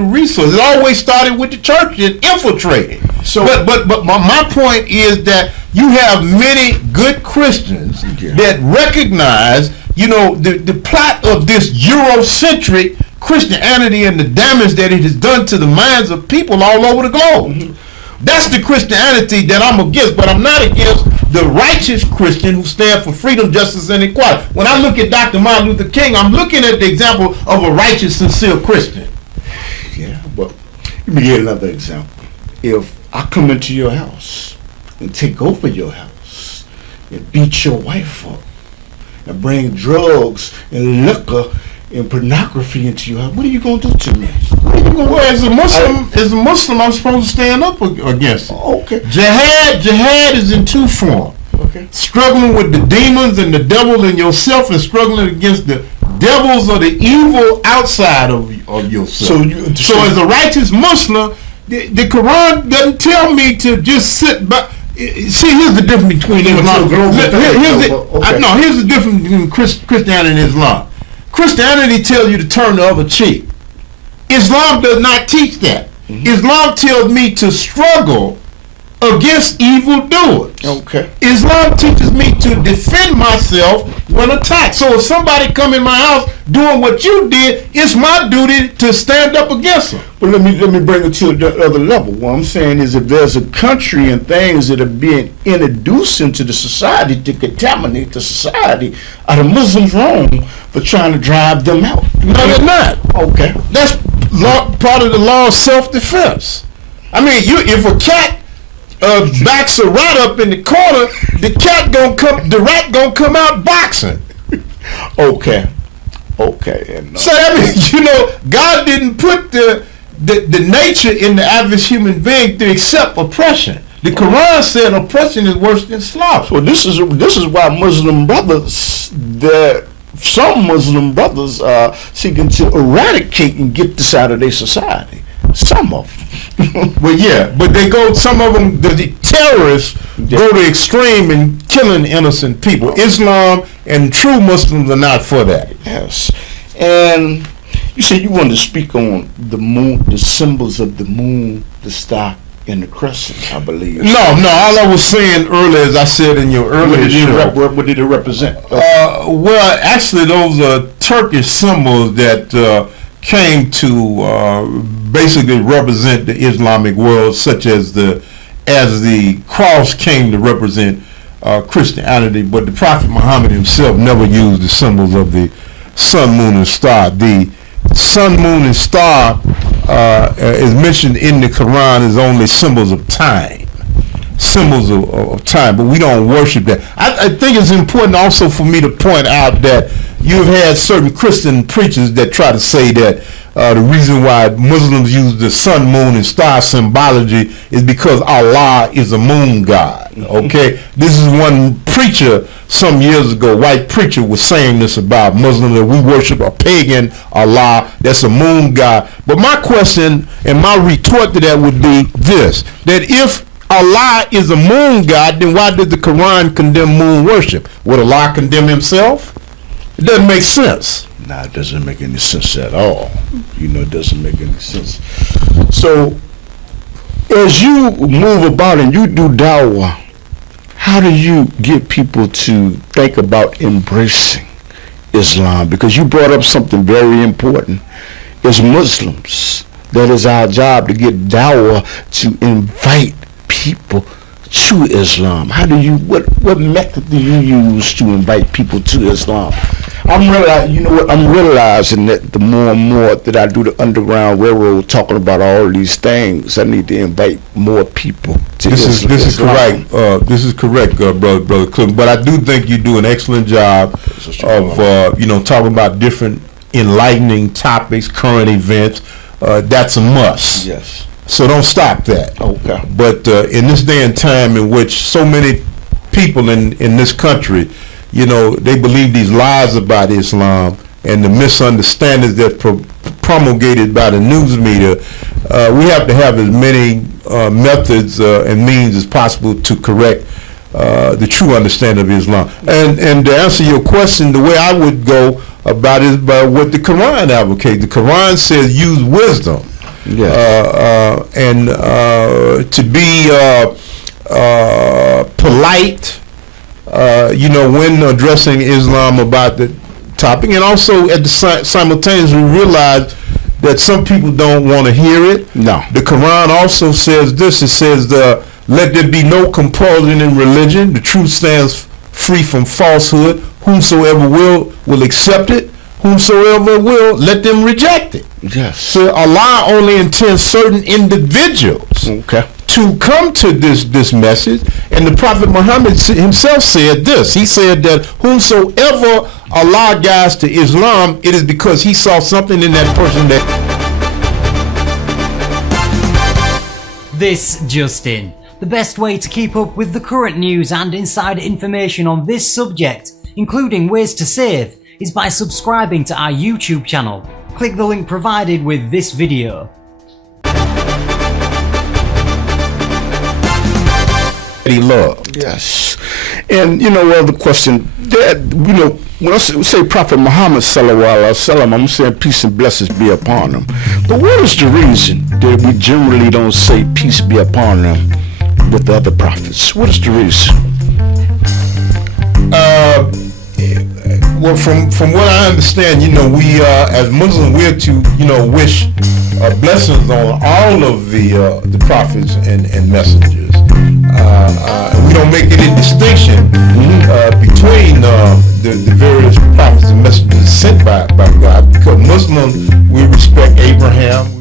resources. It always started with the church and infiltrated. So, but my point is that you have many good Christians that recognize, the plot of this Eurocentric Christianity and the damage that it has done to the minds of people all over the globe. Mm-hmm. That's the Christianity that I'm against, but I'm not against the righteous Christian who stand for freedom, justice, and equality. When I look at Dr. Martin Luther King, I'm looking at the example of a righteous, sincere Christian. Yeah, well, let me give another example. If I come into your house and take over your house and beat your wife up and bring drugs and liquor and pornography into your house, what are you going to do to me? Well, as a Muslim, I'm supposed to stand up against it. Okay. Jihad is in two forms. Okay. Struggling with the demons and the devil in yourself, and struggling against the devils or the evil outside of yourself. So as a righteous Muslim, the Quran doesn't tell me to just sit back. See, here's the difference between Islam. Here's the difference between Christianity and Islam. Christianity tells you to turn the other cheek. Islam does not teach that. Mm-hmm. Islam tells me to struggle against evildoers. Okay. Islam teaches me to defend myself when attacked. So if somebody come in my house doing what you did, it's my duty to stand up against them. But let me bring it to the other level. What I'm saying is, if there's a country and things that are being introduced into the society to contaminate the society, are the Muslims wrong for trying to drive them out? No, they're not. Okay. That's part of the law of self-defense. I mean, if a cat backs a rat up in the corner, the rat gonna come out boxing. Okay. So that means, God didn't put the nature in the average human being to accept oppression. The Quran said oppression is worse than slaughter. Well, this is why some Muslim brothers are seeking to eradicate and get this out of their society. Some of them. Well, yeah, but some of them, the terrorists, go to extreme in killing innocent people. Islam and true Muslims are not for that. Yes. And you said you wanted to speak on the moon, the symbols of the moon, the star, and the crescent, I believe. No, all I was saying earlier, as I said in your earlier show. What did it represent? Well, actually, those are Turkish symbols that came to basically represent the Islamic world, such as the cross came to represent Christianity, but the Prophet Muhammad himself never used the symbols of the sun, moon, and star. The sun, moon, and star is mentioned in the Quran as only symbols of time. Symbols of time, but we don't worship that. I think it's important also for me to point out that you've had certain Christian preachers that try to say that the reason why Muslims use the sun, moon, and star symbology is because Allah is a moon god. Okay, this is one preacher some years ago, white preacher, was saying this about Muslims, that we worship a pagan Allah that's a moon god. But my question and my retort to that would be this: that if Allah is a moon god, then why did the Quran condemn moon worship? Would Allah condemn himself? It doesn't make sense. Nah, it doesn't make any sense at all. It doesn't make any sense. So, as you move about and you do dawah, how do you get people to think about embracing Islam? Because you brought up something very important. As Muslims, that is our job, to get dawah, to invite people to Islam. What method do you use to invite people to Islam? I'm realizing that the more and more that I do the Underground Railroad, talking about all these things, I need to invite more people to Islam. This is correct. This is correct, brother Clinton. But I do think you do an excellent job of talking about different enlightening topics, current events. That's a must. Yes. So don't stop that. Okay. But in this day and time in which so many people in this country, they believe these lies about Islam and the misunderstandings that promulgated by the news media, we have to have as many methods and means as possible to correct the true understanding of Islam. And to answer your question, the way I would go about it is by what the Quran advocates. The Quran says use wisdom. and to be polite, when addressing Islam about the topic, and also at the simultaneously realize that some people don't want to hear it. No. The Quran also says this. It says, let there be no compulsion in religion. The truth stands free from falsehood. Whomsoever will accept it. Whomsoever will, let them reject it. Yes. So Allah only intends certain individuals to come to this message. And the Prophet Muhammad himself said this. He said that whomsoever Allah guides to Islam, it is because he saw something in that person that... This just in. The best way to keep up with the current news and insider information on this subject, including ways to save, is by subscribing to our YouTube channel. Click the link provided with this video. Love. Yes. And the question that, when I say Prophet Muhammad sallallahu alaihi wasallam, I'm saying peace and blessings be upon him. But what is the reason that we generally don't say peace be upon them with the other prophets? What is the reason? Well, from what I understand, we as Muslims, we're to wish blessings on all of the prophets and messengers. We don't make any distinction between the various prophets and messengers sent by God, because Muslims, we respect Abraham.